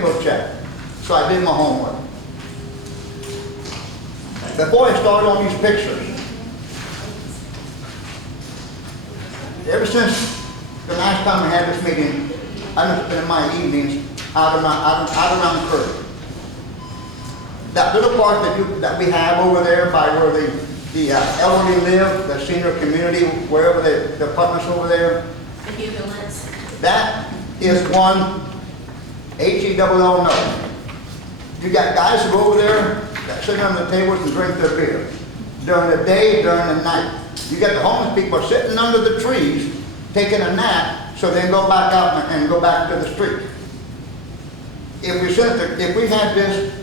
me go check. So I did my homework. Before I started on these pictures, ever since the last time we had this meeting, I've been in my evenings out around Kirby. That little park that we have over there by where the elderly live, the senior community, wherever the apartments over there. The ambulance. That is one H-E-double-L no. You got guys who go over there that sit on the tables and drink their beer. During the day, during the night. You got the homeless people sitting under the trees, taking a nap, so they can go back out and go back to the street. If we had this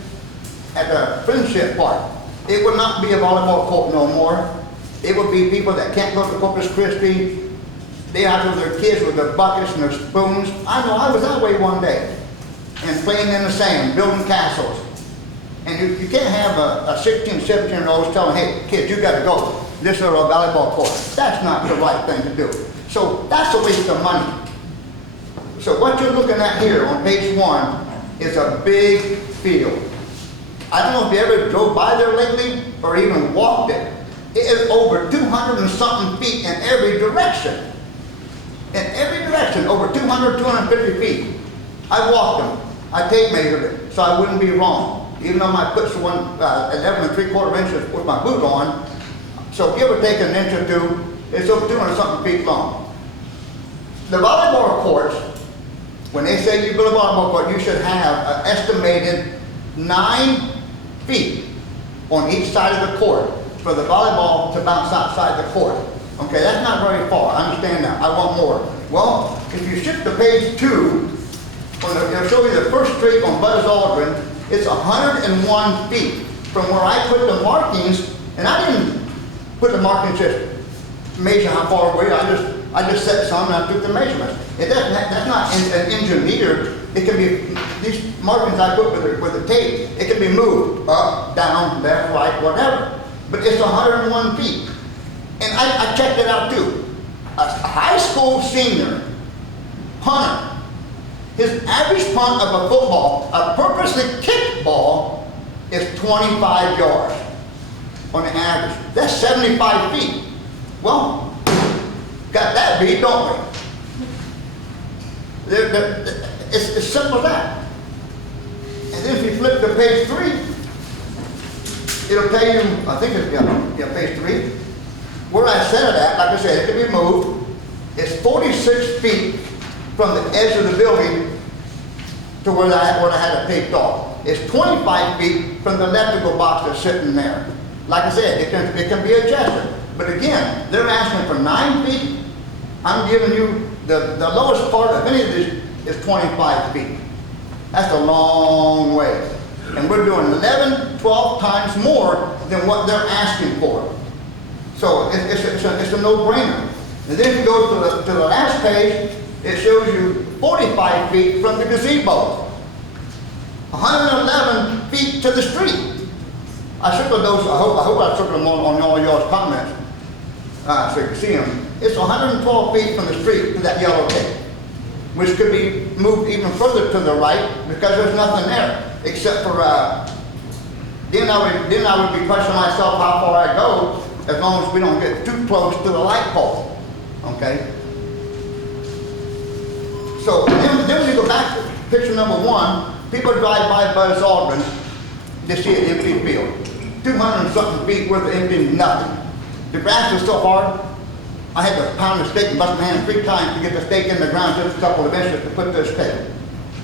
at the Friendship Park, it would not be a volleyball court no more. It would be people that can't go to Corpus Christi. They out with their kids with their buckets and their spoons. I know I was that way one day. And playing in the sand, building castles. And you can't have a 16, 17-year-old telling, hey, kids, you got to go. This is a volleyball court. That's not the right thing to do. So that's a waste of money. So what you're looking at here on page 1 is a big field. I don't know if you ever drove by there lately or even walked it. It is over 200 and something feet in every direction. In every direction, over 200, 250 feet. I walked them. I tape measured it so I wouldn't be wrong. Even though my foot's 11 3/4 inches with my boot on. So give or take an inch or two, it's over 200 something feet long. The volleyball courts, when they say you build a volleyball court, you should have an estimated 9 feet on each side of the court for the volleyball to bounce outside the court. Okay, that's not very far. I understand that. I want more. Well, if you shift to page 2, it'll show you the first street on Buzz Aldrin. It's 101 feet from where I put the markings, and I didn't put the markings just measure how far away. I just set some and I took the measurements. That's not an engineered. It can be these markings I put with the tape. It can be moved up, down, left, right, whatever. But it's 101 feet, and I checked it out too. A high school senior punter. His average punt of a football, a purposely kicked ball, is 25 yards on the average. That's 75 feet. Well, got that beat, don't we? It's simple as that. And then if you flip to page 3, it'll tell you, I think it's page 3, where I set it at. Like I said, it can be moved. It's 46 feet from the edge of the building to where I had it taped off. It's 25 feet from the electrical box that's sitting there. Like I said, it can be adjusted. But again, they're asking for 9 feet. I'm giving you the lowest part of any of this is 25 feet. That's a long way. And we're doing 11, 12 times more than what they're asking for. So it's a no-brainer. And then if you go to the last page, it shows you 45 feet from the gazebo. 111 feet to the street. I circled those, I hope I circled them on all y'all's comments, so you can see them. It's 112 feet from the street to that yellow tape, which could be moved even further to the right because there's nothing there, except for, then I would be questioning myself how far I go, as long as we don't get too close to the light pole, okay? So then when you go back to picture number 1, people drive by Buzz Aldrin, they see an empty field. 200 and something feet worth of empty nothing. The grass was so hard, I had to pound the stake and bust my hand 3 times to get the stake in the ground, just a couple of inches to put this stake.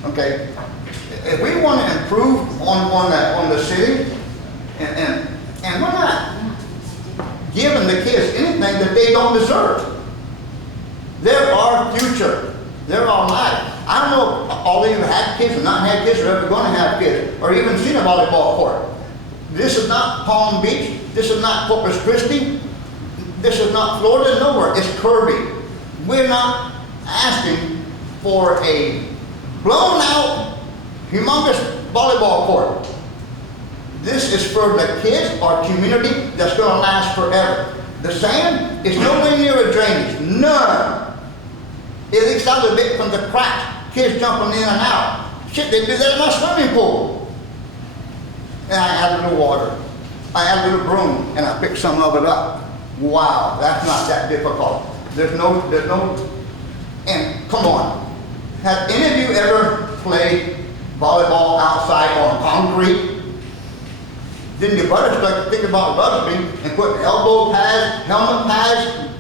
Okay? If we want to improve on the city, and we're not giving the kids anything that they don't deserve. They're our future. They're our life. I don't know if all of you have kids or not have kids or ever going to have kids or even seen a volleyball court. This is not Palm Beach. This is not Corpus Christi. This is not Florida, nowhere. It's Kirby. We're not asking for a blown out, humongous volleyball court. This is for the kids, our community, that's going to last forever. The sand is nowhere near a drainage. None. It leaks out a bit from the cracks. Kids jumping in and out. Shit, they do that in my swimming pool. And I add a little water. I add a little broom, and I pick some of it up. Wow, that's not that difficult. There's no, and come on. Have any of you ever played volleyball outside on concrete? Then your buddies start to think about rugby and put elbow pads, helmet pads,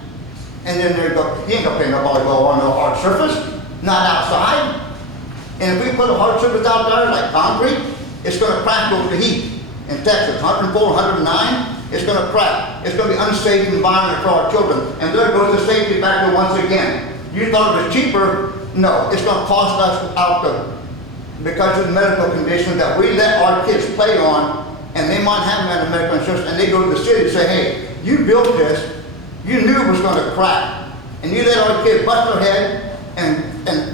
and then they go, you ain't gonna play no volleyball on no hard surface, not outside. And if we put a hard surface out there like concrete, it's gonna crack over the heat. In Texas, 104, 109, it's gonna crack. It's gonna be unsafe environment for our children. And there goes the safety factor once again. You thought it was cheaper? No, it's gonna cost us out there because of the medical conditions that we let our kids play on, and they might have medical insurance, and they go to the city and say, hey, you built this, you knew it was gonna crack, and you let our kids bust their head, and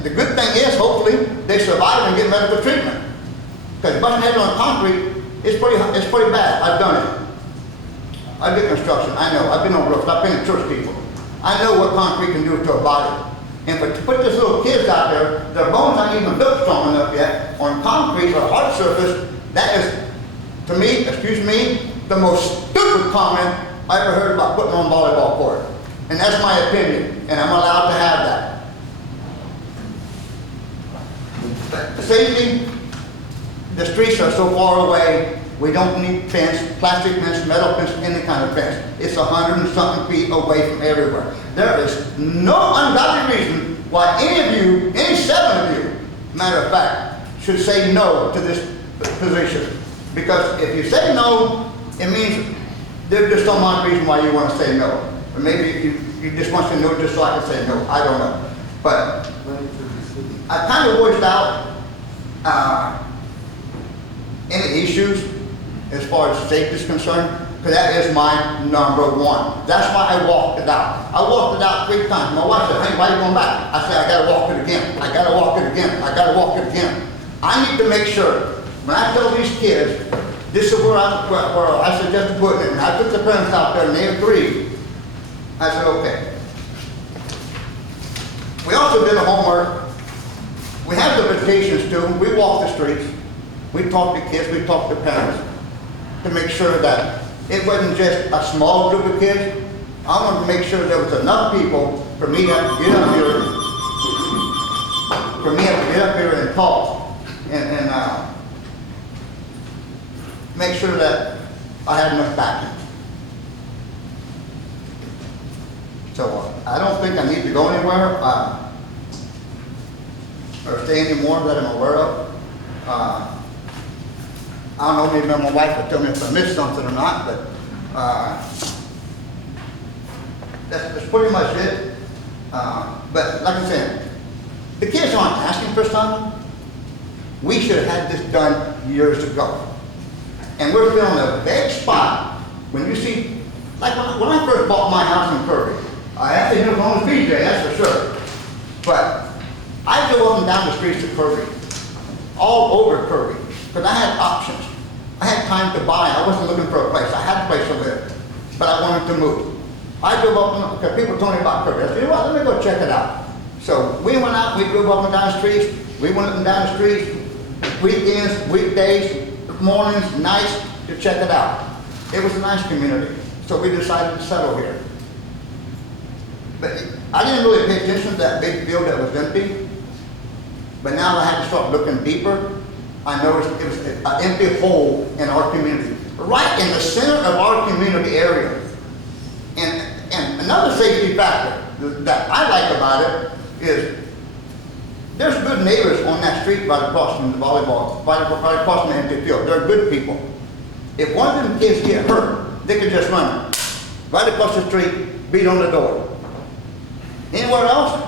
the good thing is, hopefully, they survive and get medical treatment. Because busting heads on concrete, it's pretty bad. I've done it. I did construction, I know. I've been on roofs, I've been in church people. I know what concrete can do to a body. And to put these little kids out there, their bones aren't even built strong enough yet, on concrete or hard surface, that is, to me, excuse me, the most stupid comment I ever heard about putting on volleyball court. And that's my opinion, and I'm allowed to have that. But safety, the streets are so far away, we don't need fence, plastic fence, metal fence, any kind of fence. It's 100 and something feet away from everywhere. There is no ungodly reason why any of you, any 7 of you, matter of fact, should say no to this position. Because if you say no, it means there's just some odd reason why you want to say no. Or maybe you just want to know just so I can say no. I don't know. But I kind of voiced out any issues as far as safety is concerned, because that is my number one. That's why I walked it out. I walked it out 3 times. My wife said, hey, why are you going back? I said, I got to walk it again. I got to walk it again. I got to walk it again. I need to make sure, when I tell these kids, this is where I suggest putting it, and I put the parents out there and they agreed, I said, okay. We also did a homework. We have the vacation students. We walk the streets. We talk to kids. We talk to parents to make sure that it wasn't just a small group of kids. I wanted to make sure there was enough people for me to get up here, and talk and make sure that I had enough backing. So I don't think I need to go anywhere or say any more that I'm aware of. I don't know, maybe my wife will tell me if I missed something or not, but that's pretty much it. But like I said, the kids aren't asking for something. We should have had this done years ago. And we're filling a big spot. When you see, like when I first bought my house in Kirby, I had to live on the PJ, that's for sure. But I go up and down the streets of Kirby, all over Kirby, because I had options. I had time to buy. I wasn't looking for a place. I had a place to live, but I wanted to move. I drove up, because people told me about Kirby. I said, you know what, let me go check it out. So we went out, we drove up and down the streets. We went up and down the streets, weekends, weekdays, mornings, nights, to check it out. It was a nice community, so we decided to settle here. But I didn't really pay attention to that big field that was empty. But now I had to start looking deeper. I noticed it was an empty hole in our community, right in the center of our community area. And another safety factor that I like about it is there's good neighbors on that street right across from the volleyball, right across from the empty field. They're good people. If one of them kids get hurt, they can just run right across the street, beat on the door. Anywhere else,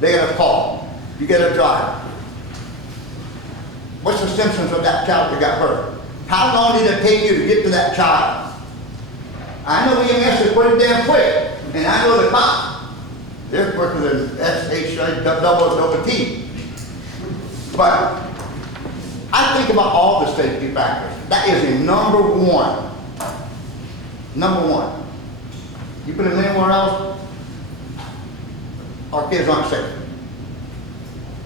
they get a call. You get a drive. What's the symptoms of that child that got hurt? How long did it take you to get to that child? I know EMS is pretty damn quick, and I know the cops. They're quicker than SH-double-T. But I think about all the safety factors. That is a number one. Number one. You put them anywhere else, our kids aren't safe.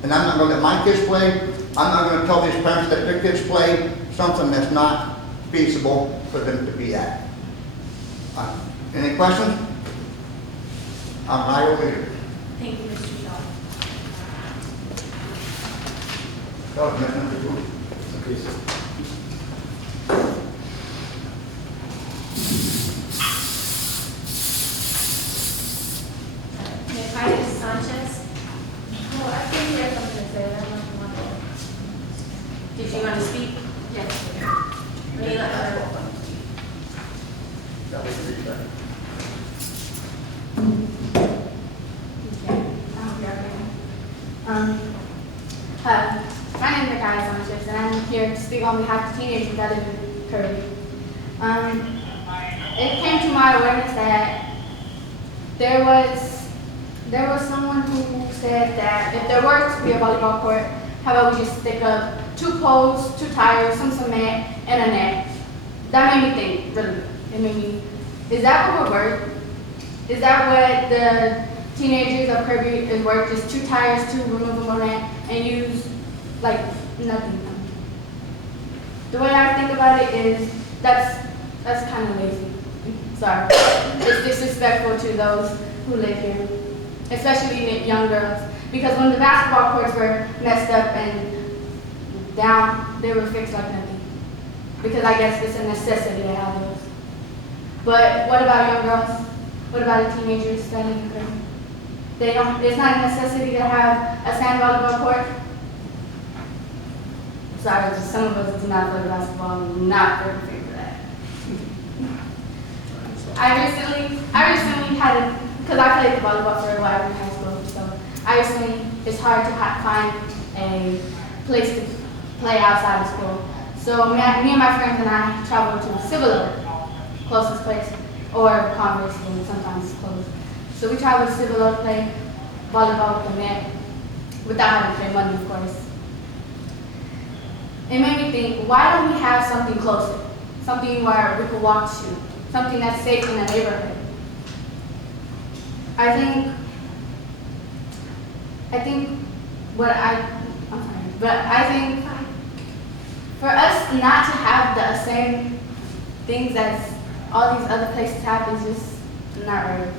And I'm not going to let my kids play I'm not gonna tell these parents that their kids play something that's not feasible for them to be at. Any questions? I'm right over here. Thank you, Mr. Shaw. Oh, Commissioner. Okay, sir. Ms. Sanchez, Well, I think he has something to say, I don't know if you want to. did you want to speak? Yes. Let me let her. That was the reason. Hi, my name is Mikaya Sanchez, and I'm here to speak on behalf of teenagers that live in Kirby. It came to my awareness that there was someone who said that if there were to be a volleyball court, how about we just stick up 2 poles, 2 tires, some cement, and a net? That made me think, really. It made me, is that what we're worth? Is that what the teenagers of Kirby is worth? Just 2 tires, 2 removable net, and use like nothing. The way I think about it is that's kind of lazy. Sorry, it's disrespectful to those who live here, especially young girls. Because when the basketball courts were messed up and down, they were fixed like nothing. Because I guess it's a necessity to have those. But what about young girls? What about the teenagers that live in Kirby? They don't. It's not a necessity to have a sand volleyball court. Sorry, just some of us do not play basketball. I'm not very fit for that. I recently had because I played volleyball for a while in high school, so it's hard to find a place to play outside of school. So me and my friends and I traveled to Cibolo, closest place, or Converse, and sometimes it's closed. So we traveled to Cibolo to play volleyball with the net, without having to pay money, of course. It made me think, why don't we have something closer? Something where we could walk to, something that's safe in the neighborhood. I'm sorry, for us not to have the same things as all these other places have is just not right.